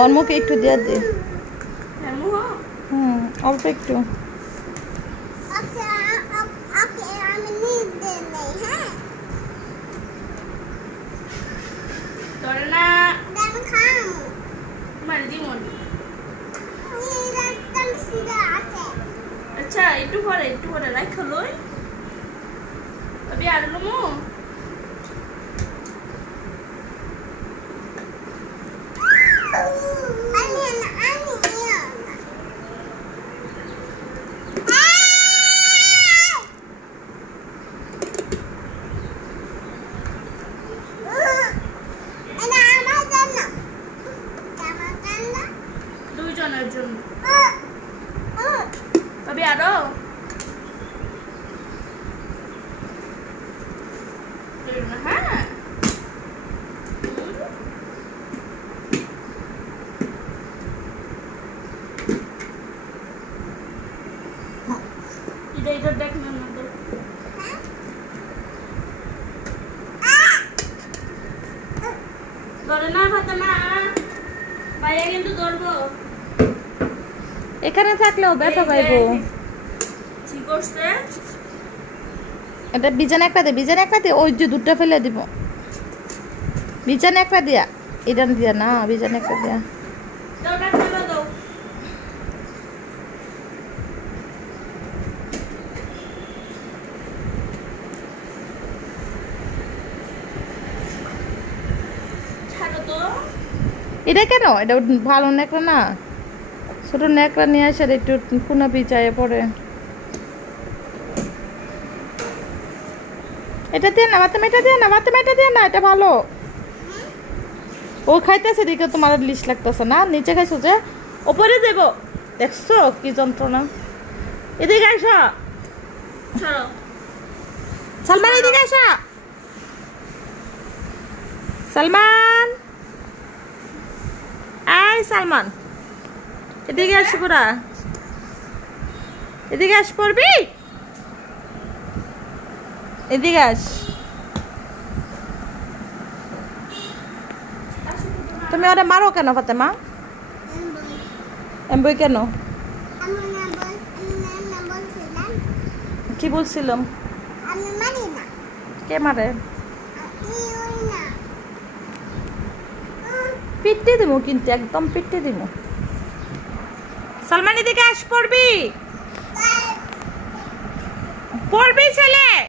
ওর মুখে একটু দিয়ে দে। অল্প একটু। আচ্ছা একটু পরে রাখো লই তবে আর লমু দুইজনের জন্য তবে আরো হ্যাঁ এটা দেখ না ধরে না ফাতেমা বাইরে কিন্তু ধরবো এখানে থাকলেও ব্যথা পাইবো। ঠিক করছে এটা বিছানা একটা দে ওই যে দুধটা ফেলে দিব। বিছানা একটা দিয়া এটা দিয়া না বিছানা একটা দিয়া। দাও ডাক্তার দাও ছাড়ো তো এটা কেন এটা ভালো নেকড়া না ছোট নেকড়া নিয়ে আসে একটু কোনা পিচায়ে পড়ে। এটা দিয়ে না বাতাম এটা দিয়ে না এটা ভালো। ও খাইতেছে দেখে তোমার লিস্ট লাগতেছে না নিচে খাইছো যে ওপরে দেব দেখছো কি যন্ত্রণা। এদিকে আসো ছাড়ো সালমান এদিকে আসো সালমান এই সালমান এদিকে আস পুরা এদিকে আস পড়বি এদিকে আস। তুমি ওরা মারো কেন ফাতেমা? এমবই কেন? কি বলছিলাম? কে মারে? পিটতে দিব কিন্তু একদম পিটতে দিব। সালমান এদিকে আস পড়বি ছেলে।